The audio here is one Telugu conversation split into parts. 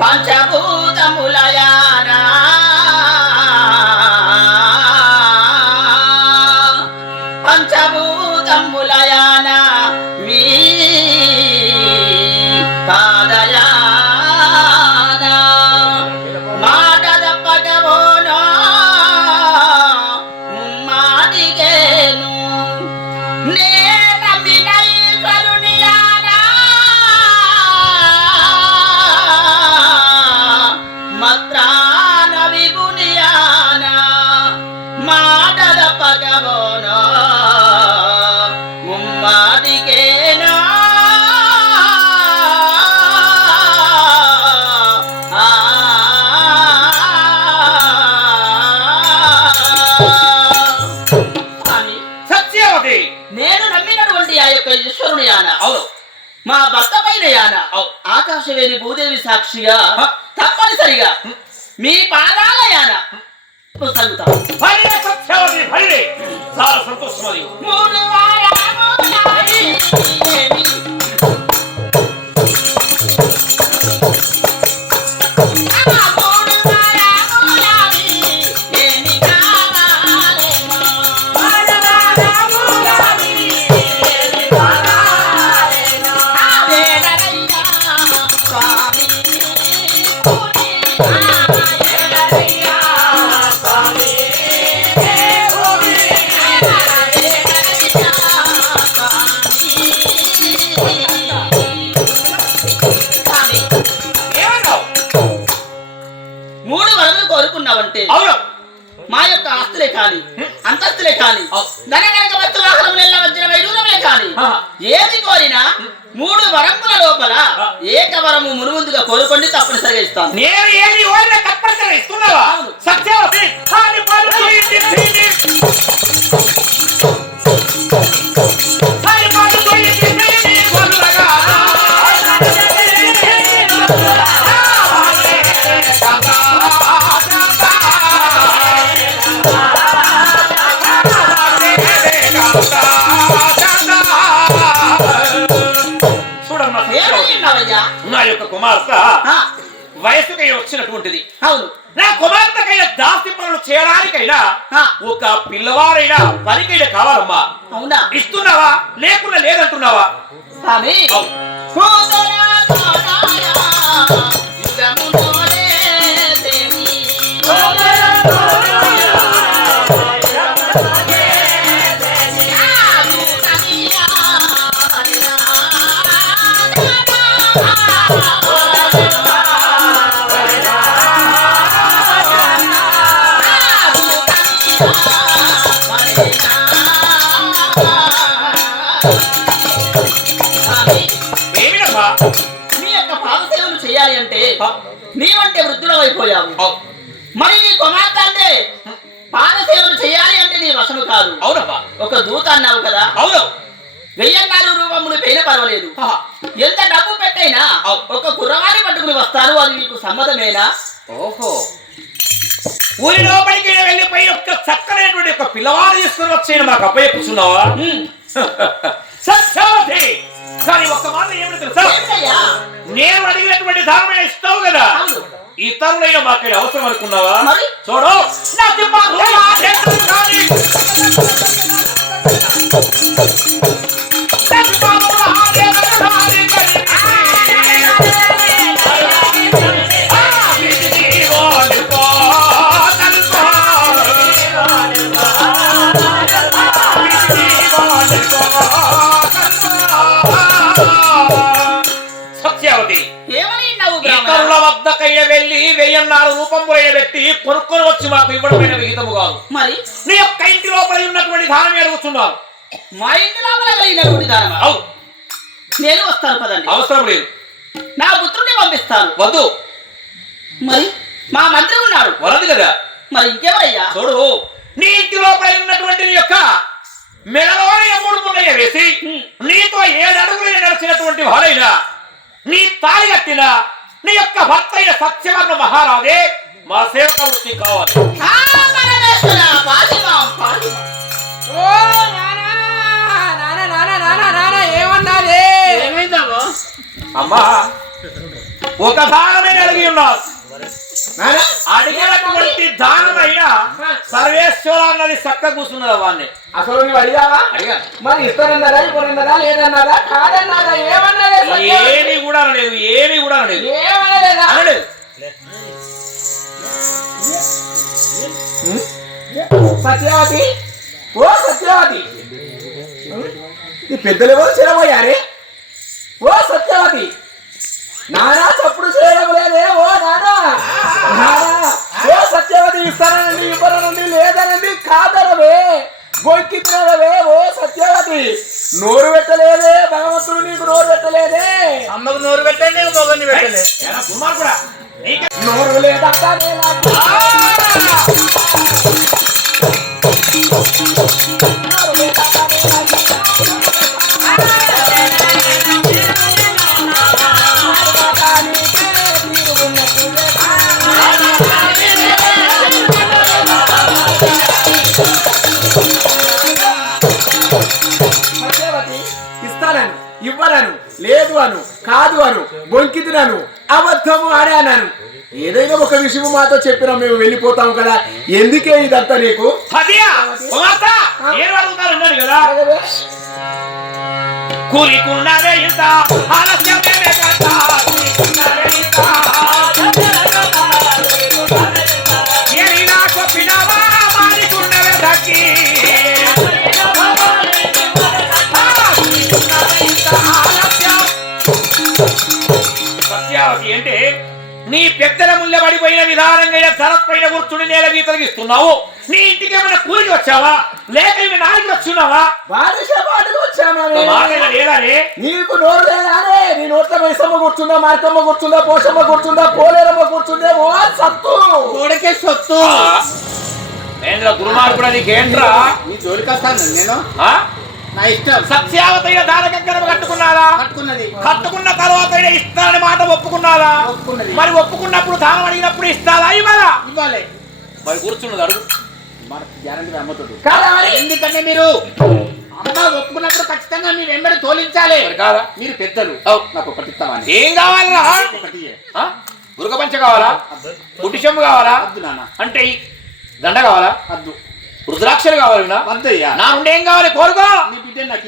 పంచభూతములయానా పంచభూతములయానా మీ పాదయానా మాట తప్పటవోనో మాదిగేను మా భర్త పైన యాన ఆకాశవేణి భూదేవి సాక్షిగా తప్పనిసరిగా మీ పాదాల యాన చాలా సంతోషం. మా యొక్క ఆస్తులే కాని అంతస్తులే కాని ధనగనక వస్తు వాహనములెల్ల వచ్చిన వైడూరమే కాని ఏది కోరినా 3 వరముల లోపల ఏక వరము మునుముందుగా కోరుకోండి, తప్పనిసరిగా ఇస్తాను. నేను ఏది కోరినా తప్పనిసరిగా ఇస్తున్నావా? సత్యవతి కాని నా యొక్క కుమార్తె వయసుకై వచ్చినటువంటిది. అవును, నా కుమార్తెకైనా దాసి పనులు చేయడానికైనా ఒక పిల్లవారైనా పనికైనా కావాలమ్మా. అవునా? ఇస్తున్నావా లేకుండా లేదంటున్నావా? నీ యొక్క పాదసేవలు చేయాలి అంటే నీవంటే వృద్ధులమైపోయావు. మరి నీ కుమార్తె అంటే పాదసేవలు చేయాలి అంటే నీ వశము కాదు. అవునమ్మా, ఒక దూత అన్నావు కదా. అవును, 1000 రూపములు పైన పర్వాలేదు, ఎంత డబ్బు పెట్టైనా ఒక కుర్రవాణి పట్టుకుని వస్తాను, అది నీకు సమ్మతమేనా? ఓహో, ఊరి లోపలికి వెళ్ళిపోయి ఒక్క చక్కనైనటువంటి ఒక పిల్లవాడు తీసుకుని వచ్చేది మాకు అబ్బాయి కూర్చున్నావా? సత్యవతి, కానీ ఒక్క మాట ఏమిటి తెలుసా? నేను అడిగినటువంటి ధారణ ఇస్తావు కదా, ఇతరులైన మాకు అవసరం అనుకున్నావా? చూడు, సత్యవతి, ఇతరుల వద్దకైనా వెళ్ళి 1000 రూపములైన పెట్టి కొనుక్కొని వచ్చి మాకు ఇవ్వడమైన విహితము కాదు. మరి నీ యొక్క ఇంటి లోపల ఉన్నటువంటి ధారణ అడుగుతున్నాను. మా ఇంటి లోపల కలిగినటువంటి ధారణ? అవును, నేను వస్తాను పదండి. అవసరం లేదు, నా పుత్రుడిని పంపిస్తాను. వద్దు. మరి మా మంత్రి ఉన్నాడు, వరదు కదా. మరి ఇంకెవరయ్యా? చూడు, నీ ఇంటి లోపల ఉన్నటువంటి నీ యొక్క మెడలోనే 3 ముళ్ళ వేసి నీతో 7 అడుగులు నడిచినటువంటి వారైనా నీ తాళి కట్టిన నీ యొక్క భర్త అయిన సత్యవర్ణ మహారాజే మా సేవక వృత్తి కావాలి. అమ్మా ఒక దానమే అడిగి ఉన్నావు. అడిగినటువంటి దానమైన సర్వేశ్వర అన్నది చక్క కూర్చున్నదా వాడిని. అసలు నువ్వు అడిగావా? అడిగాను. మరి ఇస్తానన్నారా, ఇవ్వనన్నారా, లేదన్నారా, కాదన్నారా, ఏమన్నారా? ఏమి కూడా అనలేదు, ఏమి కూడా అనలేదు, ఏమనలేదా? అనలేదు. సత్యవతి, ఓ సత్యవతి, ఈ పెద్దలు ఎవరు చిరబోయారే? ఓ సత్యవతి, నానా చప్పుడు చేయడం లేదే. ఓ నానా, నానా, ఓ సత్యవతి, ఇస్తానండి, ఇవ్వనండి, లేదనండి, కాదనవే, బొక్కి తినవే. ఓ సత్యవతి, నోరు పెట్టలేదే, భగవంతుడు నీకు నోరు పెట్టలేదే. అమ్మకు నోరు పెట్టండి, మొగని పెట్టలే. నోరు లేదా ఇస్తానను, ఇవ్వనను, లేదు అను, కాదు అను, బొంకితునను, అబద్ధము ఆడానను. ఏదైనా ఒక విషయం మాతో చెప్పినా మేము వెళ్ళిపోతాం కదా. ఎందుకే ఇదంతా నీకు? కదా కూలికున్నదే ఇంత ఆలస్యం సత్యావతి అంటే నీ పెద్దల ముళ్ళ పడిపోయిన విధానంగా తరపైన కూర్చుని నేల గీతలు ఇస్తున్నావు. నీ ఇంటికి ఏమైనా కూలికి వచ్చావా, లేక నాలుగు వచ్చున్నావా? నీకు నోరు లేదానే? నీ నోట్ల మైసమ్మ కూర్చుందా, మార్కమ్మ కూర్చుందా, పోషమ్మ కూర్చుందా, పోలేరమ్మ కూర్చుందే. ఓ సత్తు, కోడికే సొత్తు. గురుమార్పుడా నీకేంట్రా? నీ జోలికి వస్తాను నేను, నా ఇష్టం. సత్యావతి దానకంకణం కట్టుకున్నారా? కట్టుకున్నది. కట్టుకున్న తర్వాత ఇస్తానని మాట ఒప్పుకున్నారా? ఒప్పుకున్నది. మరి ఒప్పుకున్నప్పుడు దానం అడిగినప్పుడు ఇస్తారా, ఇవ్వాలా? ఇవ్వాలి. మరి కూర్చున్నది అడుగు. గ్యారంటీ అమ్మతుడు. ఎందుకంటే మీరు అమ్మ ఒప్పుకున్నప్పుడు ఖచ్చితంగా మీరు వెంబడి తోలించాలి కాదా? మీరు పెద్దలు. నాకు ఒకటి ఇస్తామని. ఏం కావాలరా? గురుక పంచ కావాలా? పుట్టి చెంబు కావాలా? వద్దు నాన్న. అంటే దండ కావాలా? వద్దు. రుద్రాక్షలు కావాలి. వద్దయ్యా. నా నుండి ఏం కావాలి కోరుకో. నీ బిడ్డ నాకు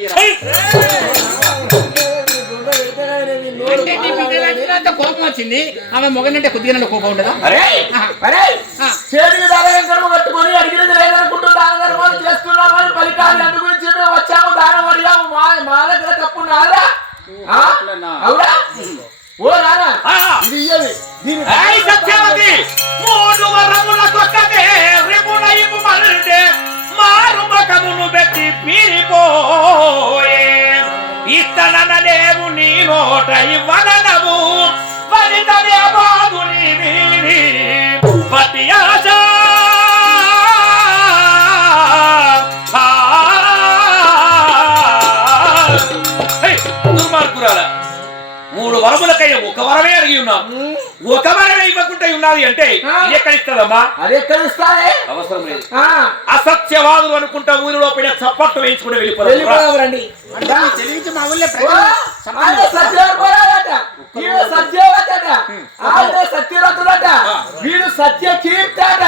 కోపం వచ్చింది. ఆమె మొగనంటే కొద్దిగా కోపం ఉండదా? అరే అరే, చేతికి దానకంకణం కట్టుకొని అడిగినది లేదనుకుంటూ దాన ధర్మాలు చేస్తున్నామని పలికాలి. అందు గురించి మేము వచ్చాము, దానం అడిగాము. మా దగ్గర తప్పు నారా? అవునా? ఓ నానా, ఇది ఇయ్యది. సత్యావతి మూడు వరములకొక్కటే రిపునైపు మల్టే మారు ముఖమును పెట్టి పీరిపోయే. ఇస్తననలేవు నీ నోట ఇవ్వనవు ఫలితమే బాధు నీ పతి ఆశ. దుర్మార్గురాల, 3 వరములకై ఒక వరమే అడిగి ఉన్నాం. ఒక వరమే ఇవ్వకుంటే ఉన్నది అంటే ఎక్కడిస్తుందమ్మా? అది ఎక్కడిస్తానే? అవసరం లేదు. అసత్యవాదులు అనుకుంటా ఊరిలో పైన చప్పట్లు వేయించుకుంటే వెళ్ళిపోరండి. తెలివించి మా ఊళ్ళో సత్యరథుడట, వీడు సత్య కీర్తి అట.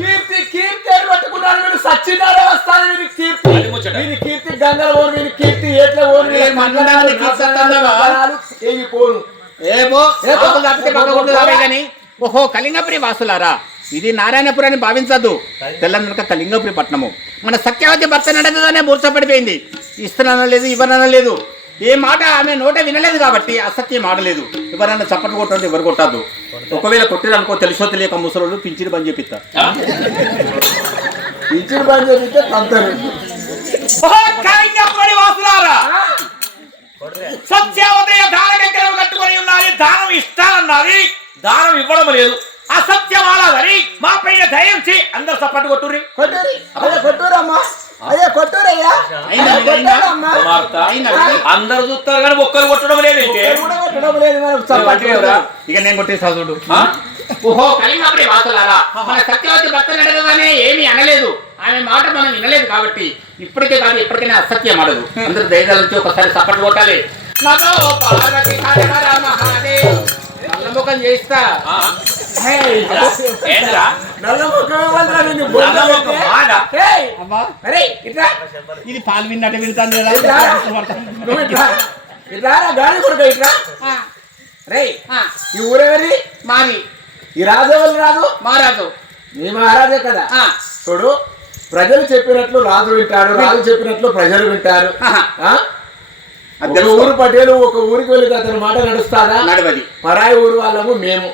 కీర్తి కీర్తి అని పట్టుకున్నాడు. వీడు సత్యనారాయణ వస్తాడు. వీడి కీర్తి, వీడి కీర్తి గంగల ఓను, వీడి కీర్తి ఏట్ల ఓను, ఏమి పోను. ఓహో, కళింగపురి వాసులారా, ఇది నారాయణపురాన్ని భావించద్దు. తెలంగాణ కళింగపురి పట్టణము. మన సత్యవతి భర్త నడకగానే మూర్చపడిపోయింది. ఇస్తున్నానో లేదు, ఇవ్వనో లేదు. ఏ మాట ఆమె నోట వినలేదు కాబట్టి అసత్యం ఆడలేదు. ఎవరన్నా చప్పట్లు కొట్టండి, ఎవరు కొట్టద్దు. ఒకవేళ కొట్టిరనుకో తెలుసో తెలియక ముసలు పింఛను బంద్ చేపిస్తా. పింఛను బంద్ చేపిస్తే తంతరు. సత్యావతి దానకంకణం కట్టుకొని ఉన్నది, దానం ఇస్తానన్నది, దానం ఇవ్వడం లేదు. అసత్యం ఆడాలని మా పైన దయించి అందరు చప్పట్లు కొట్టుర్రి. కొట్టురమ్మా. అయ్యా కొట్టురయ్యా కుమార్తె అందరు చూస్తారు కానీ ఒక్కరు కొట్టడం లేదు ఇక నేను కొట్టేసా చూడు. ఓహో కలిగినప్పుడే వాసులారా మన సత్యవతి భర్త అడగగానే ఏమీ అనలేదు, ఆమె మాట మనం వినలేదు కాబట్టి ఇప్పటికే కాదు ఎప్పటికైనా అసత్యం ఆడదు. అందరూ ధైర్యాల నుంచి ఒకసారి సపట్లు కొట్టాలి. నమో పార్వతీ హర హర మహాదేవ్. నల్లముఖం చేయిస్తా. ఏంద్రా ఇది పాలు విన్నట్టు వింటాను కదా. గాడి కొడుక ఇట్లా రే ఈ ఊరెవరి మాది. ఈ రాజు ఎవరు? రాజు మహారాజు. నీ మహారాజే కదా. చూడు, ప్రజలు చెప్పినట్లు రాజు వింటాడు, రాజు చెప్పినట్లు ప్రజలు వింటారు. ఒక ఊరు పటేలు ఒక ఊరికి వెళితే అతని మాట నడుస్తాడా? నడవది. పరాయి ఊరు వాళ్ళము మేము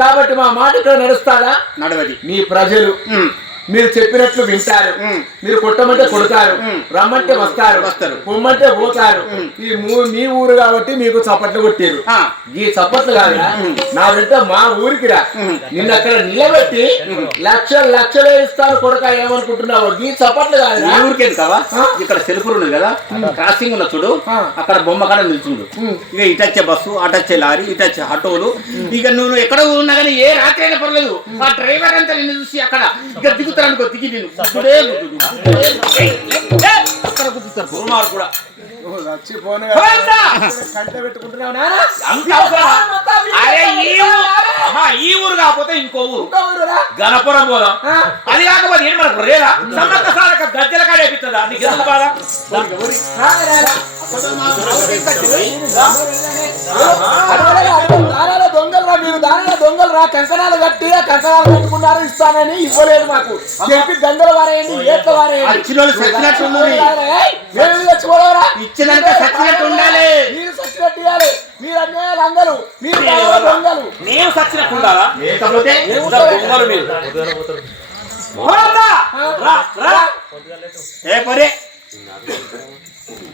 కాబట్టి మా మాట ఇక్కడ నడుస్తాడా? నడవది. మీ ప్రజలు మీరు చెప్పినట్లు వింటారు, మీరు కొట్టమంటే కొడతారు, రమ్మంటే వస్తారు, పొమ్మంటే పోతారు. ఈ మీ ఊరు కాబట్టి మీకు చప్పట్లు కొట్టారు. ఈ చప్పట్లు కాదురా, నా వెంట మా ఊరికి రా, నిన్ను అక్కడ నిలబెట్టి లక్షలు లక్షలే ఇస్తాను కొడక, ఏమనుకుంటున్నావు? ఈ చప్పట్లు కాదు. ఊరికి వెళ్తావా? ఇక్కడ సెల్ఫులు ఉన్నది కదా, క్రాసింగ్ ఉన్న చూడు, అక్కడ బొమ్మ కాడ నిల్చుండు. ఇక ఇటొచ్చే బస్సు, అటొచ్చే లారీ, ఇటొచ్చే ఆటోలు. ఇక నువ్వు ఎక్కడ ఉన్నా కానీ ఏ రాత్రి అయినా పర్లేదు, ఆ డ్రైవర్ అంతా నిన్ను చూసి అక్కడ ఇక దిగుతారనుకో, దిగి నేను అక్కడ గుర్తుతారు కుమారు కూడా. ఈ ఊరు కాకపోతే ఇంకో ఊరు గణపురం పోదాం. అది కాకపోతే ఏం మనకు రేలా సమ్మక్క సారక గజ్జల కాడ వేపిస్తుందా? నీకు ఎందుకు బాధ? దొంగలు మీరు దానిలో దొంగలు రా, కంకణాలు కట్టి కంకణాలు కట్టుకున్నారు, ఇస్తానని ఇవ్వలేదు మాకు. చెప్పి గంగల వారేయండి, ఏట్ల వారేయండి. ఇచ్చినంత సచ్చినట్టు ఉండాలి. మీరు సచ్చినట్టు ఇవ్వాలి. మీరు అన్నే లంగలు, మీరు దొంగలు. నేను సచ్చినట్టు ఉండాలా? దొంగలు మీరు. ఏ పరే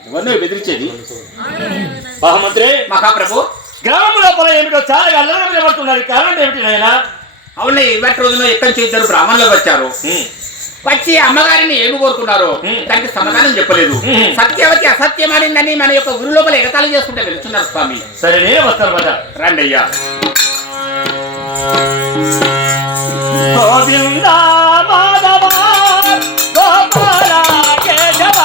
ఇవన్నీ బెదిరించేది మహామంత్రి మహాప్రభు. గ్రామం లోపల ఏమిటో చాలా అల్లరి నిలబడుతున్నారు. కారణం ఏమిటి నాయన? అవును, ఇవాటి రోజున ఎక్కడి నుంచి ఇద్దరు బ్రాహ్మణులు వచ్చారు. వచ్చి అమ్మగారిని ఏమి కోరుకున్నారు, దానికి సమాధానం చెప్పలేదు. సత్యవతి అసత్యమాడిందని మన యొక్క ఊరి లోపల ఎగతాళి చేసుకుంటే వెళ్తున్నారు స్వామి. సరే నేను వస్తాను పద. రండి అయ్యా. గోవిందా మాధవ గోపాల కేశవ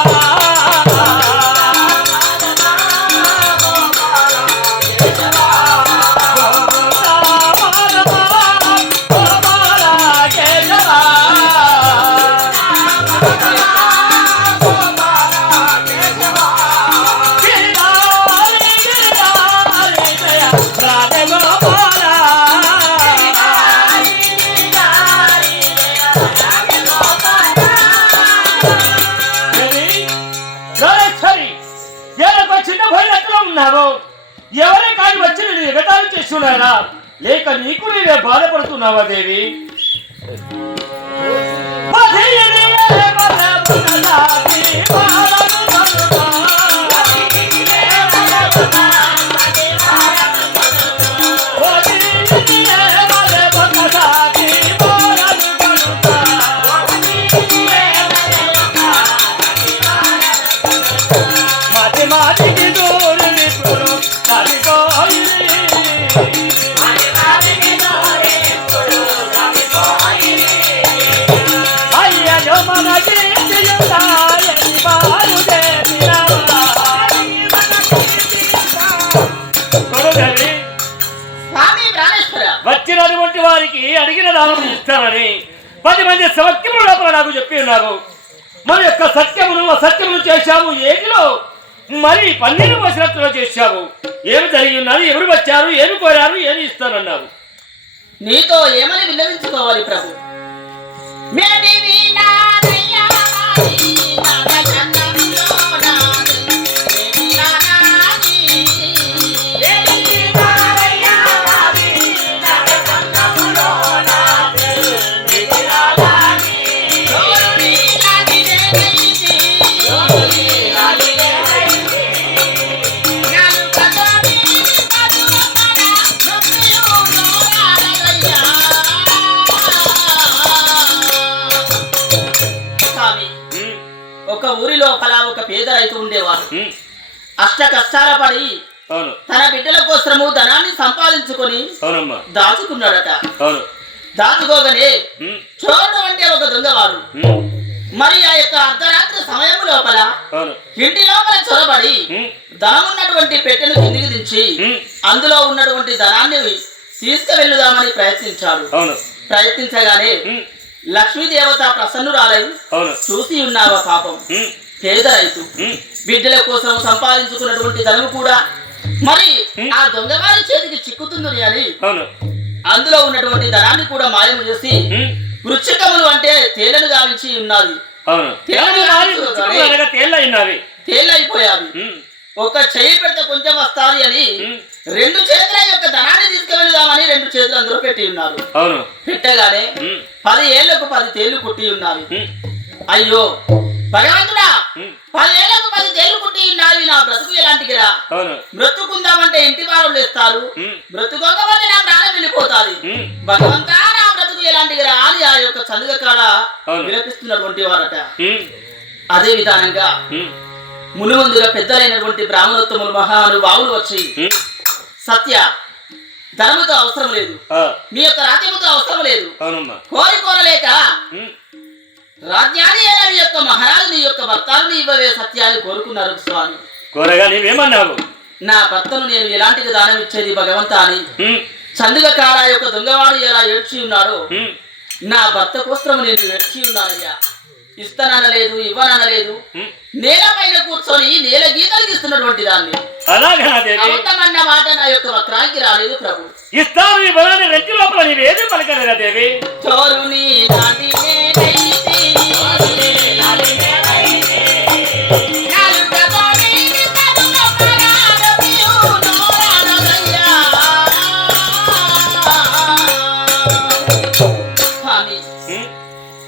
ఎవరే కాని వచ్చి నేను ఎగతాళి చేస్తున్నారా, లేక నీకు నేనే బాధపడుతున్నావా దేవి? వచ్చినటువంటి వారికి అడిగిన దానం ఇస్తానని 10 మంది సత్యములు లోపల నాకు చెప్పి ఉన్నారు. మన యొక్క సత్యమును అసత్యములు చేశాము, ఏటిలో మరి పన్నీరు పోసినట్టుగా చేశావు. ఏమి జరిగి ఉన్నారు, ఎవరు వచ్చారు, ఏమి కోరారు, ఏమి ఇస్తానన్నారు? నీతో ఏమని విన్నవించుకోవాలి ప్రభు? లోపల ఒక పేద రైతు ఉండేవాడు. ఉమ్. అష్ట కష్టాల పడి అవును తన బిడ్డల కోసము ధనాన్ని సంపాదించుకొని అవునమ్మా దాచుకున్నాడట. అవును దాచుకోగానే ఉమ్. చోరుడు అంటే ఒక దొంగవాడు ఉమ్. మరి ఆ యొక్క అర్ధరాత్రి సమయం లోపల అవును ఇంటి లోపల చొరబడి ఉమ్. ధనం ఉన్నటువంటి పెట్టెను కిందికి దించి ఉమ్. అందులో ఉన్నటువంటి ధనాన్ని తీసుకువెళ్ళుదామని ప్రయత్నించాడు. అవును ప్రయత్నించగానే ఉమ్. లక్ష్మీదేవత ప్రసన్నురాలై అవును చూసి ఉన్నావా పాపం ఉమ్. పేద రైతు ఉమ్. బిడ్డల కోసం సంపాదించుకున్నటువంటి ధనం కూడా మరి ఆ దొంగవారి చేతికి చిక్కుతుంది అని అవును అందులో ఉన్నటువంటి ధనాన్ని కూడా మాయం చేసి ఉమ్. వృచ్చికములు అంటే తేళ్లను గావించి ఉన్నది. అవును తేళ్ళయినవి తేళ్ళైపోయావి. ఉమ్. ఒక చెయ్యి పెడితే కొంచెం వస్తాది అని ఉమ్. 2 చేతుల యొక్క ధనాన్ని తీసుకువెళ్దామని 2 చేతులు అందరూ పెట్టి ఉన్నారు. అవును పెట్టగానే ఉమ్. 10 ఏళ్లకు 10 తేళ్లు కుట్టి ఉన్నవి. ఉమ్. అయ్యో భగవంతుడా, ఉమ్. 10 ఏళ్లకు 10 తేళ్లు కుట్టి ఉన్నవి, నా బ్రతుకు ఎలాంటికిరా? అవును బ్రతుకుందామంటే ఇంటి వారు లేస్తారు, ఉమ్. బ్రతుకోకపోతే నా ప్రాణం వెళ్ళిపోతాది. ఉమ్. భగవంతా, నా బ్రతుకు ఎలాంటికిరా అని ఆ యొక్క చదువు కాడ అవును. విలపిస్తున్నటువంటి వారట. ఉమ్. అదే విధానంగా ఉమ్. మునుమందుగా పెద్దలైనటువంటి బ్రాహ్మణోత్తములు మహానుభావులు వచ్చి ఉమ్. సత్య, ధనముతో అవసరం లేదు, ఆ. మీ యొక్క రాజ్యముతో అవసరం లేదు, అవునమ్మా కోరలేక ఉమ్. రాజ్యాన్ని ఏలా మీ యొక్క మహారాజు నీ యొక్క భర్తను ఇవ్వవే సత్యాన్ని కోరుకున్నారు స్వామి. కోరగా నీవేమన్నావు? నా భర్తను నేను ఎలాంటిది దానం ఇచ్చేది భగవంతా అని ఉమ్. చందుగ కాల యొక్క దొంగవాడు ఎలా ఏడ్చి ఉన్నాడో ఉమ్. నా భర్త కోసం నేను ఏడ్చి ఉన్నానయ్యా. ఇస్తాననలేదు, ఇవ్వననలేదు, ఉమ్. నేల పైన కూర్చొని నేల గీతలు ఇస్తున్నటువంటి దాన్ని అలాగా దేవి అబద్ధమన్న మాట నా యొక్క వక్రానికి రాలేదు ప్రభు. ఇస్తాను ఈ బలాన్ని రెట్టి లోపల నీవేది పలకలేదా దేవి? చోరుని నాటి నేనైతే, నాలుకతోని నిజమున పరారమియు నోరాడదయ్యా. స్వామి, ఉమ్.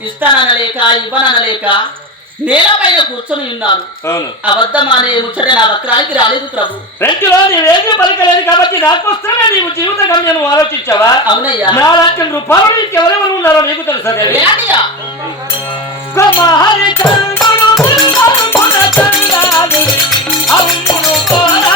ఇస్తాననలేక ఇవ్వననలేక నేల పైన కూర్చొని ఉన్నాను. అవును అబద్ధం అనే ముచ్చట నా వక్రానికి రాలేదు ప్రభు. రెండులో నీవేది పలకలేదు కాబట్టి నాకోసమే నీవు జీవిత గమ్యం ఆలోచించావా? అవునయ్యా. 4 లక్షల రూపాయలు నీకు ఎవరెవరు ఉన్నారో నీకు తెలుసా దేవి? ఎలాంటియా? కుమారి చంద్రుడు తిరుమల చంద్రాలు అవును పోరా.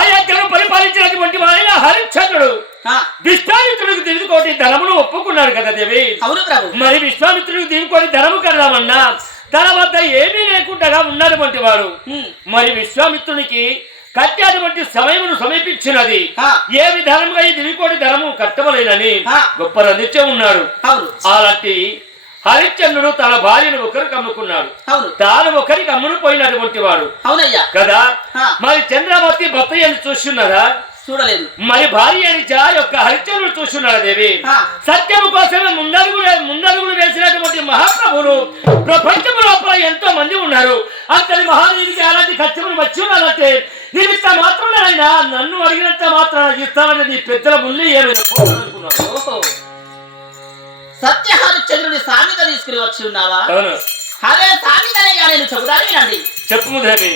అయోధ్యను పరిపాలించినటువంటి ఆయన హరిశ్చంద్రుడు ఆ, విశ్వామిత్రుడికి తిరుగుకోటి ధనమును ఒప్పుకున్నాడు కదా దేవి. అవును ప్రభు. మరి విశ్వామిత్రుడికి తిరుగుకోటి ధనము కడదామన్నా తన వద్ద ఏమీ లేకుండా ఉన్నటువంటి వాడు హ్మ్. మరి విశ్వామిత్రునికి కట్టేటువంటి సమయమును సమీపించినది. ఆ. ఏ విధానంగా ఈ దివికోటి ధనము కట్టవలేనని ఆ. గొప్ప రందించే ఉన్నాడు. అవును అలాంటి హరిశ్చంద్రుడు తన భార్యను ఒకరికి అమ్ముకున్నాడు, అవును తాను ఒకరికి అమ్మును పోయినటువంటి వాడు అవునయ్యా. కదా. ఆ. మరి చంద్రమతి భర్త అని చూస్తున్నారా? చూడలేదు. మరి భార్య అని యొక్క హరిశ్చంద్రుడు చూస్తున్నాడు దేవి. ఆ. సత్యము కోసమే ముందడుగులు వేసినటువంటి మహాప్రభులు ప్రపంచము లోపల ఎంతో మంది ఉన్నారు. అంతటి మహానీయుడికి అలాంటి కష్టములు వచ్చి ఉన్నారంటే నిమిత్త మాత్రం ఆయన నన్ను అడిగినంత మాత్రం ఇస్తానని నీ పెద్దల ముందు ఏమైనా అనుకున్నాడు. ఓహో, సత్య హరిశ్చంద్రుడి సామెత తీసుకుని వచ్చి ఉన్నావా? అవును అదే సామెతనయ్యా, నేను చెబుతాను వినండి. చెప్పు దేవి.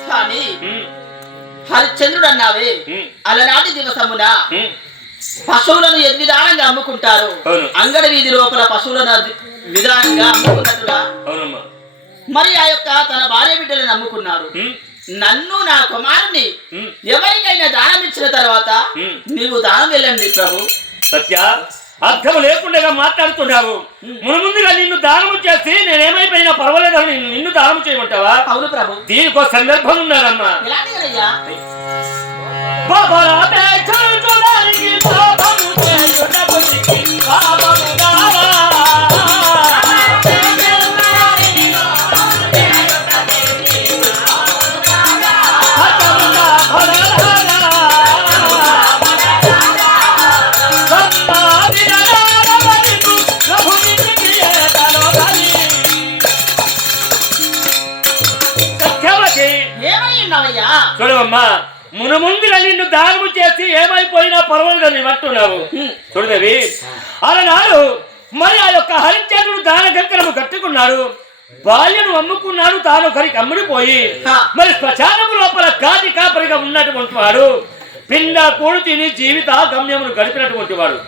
స్వామి, హరిశ్చంద్రుడు అన్నావే, అలనాటి దివసమున పశువులను విధానంగా అమ్ముకుంటారు. అవును. అంగడి వీధి లోపల పశువులను విధానంగా అమ్ముకున్నట్టుగా అవునమ్మా. మరి ఆ యొక్క తన భార్య బిడ్డలను అమ్ముకున్నారు. నన్ను నా కుమారుని ఎవరికైనా దానం ఇచ్చిన తర్వాత నీవు దానం వెళ్ళండి ప్రభు. సత్య అర్థం లేకుండా మాట్లాడుతున్నావు. ముందుగా నిన్ను దానము చేసి నేనేమైపోయినా పర్వాలేదని నిన్ను దానము చేయమంటావా? అవును ప్రభు. దీనికో సందర్భం ఉన్నారమ్మా. ఎలాంటిదయ్యా? చూడవమ్మా, ముందుగా నిన్ను దానము చేసి ఏమైపోయినా పర్వాలేదని అంటున్నావు. చూడదేవి, అలనాడు మరి ఆ యొక్క హరిశ్చంద్రుడు దాన కంకణము కట్టుకున్నాడు, బాల్యను అమ్ముకున్నాడు, తాను ఒకరికి అమ్ముడిపోయి మరి శ్మశానము లోపల కాటి కాపరిగా ఉన్నటువంటి వాడు పిండ కూడు తిని జీవిత గమ్యమును గడిపినటువంటి వాడు.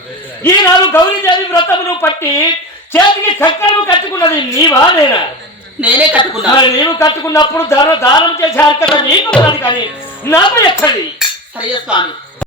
ఈనాడు గౌరీదేవి వ్రతమును పట్టి చేతికి కంకణము కట్టుకున్నది నీవా నేనా? నేనే కట్టుకున్నా. నీవు కట్టుకున్నప్పుడు దానం చేసే అర్హత నీకు ఉన్నది, కానీ నాకు ఎక్కడి? సరే స్వామి.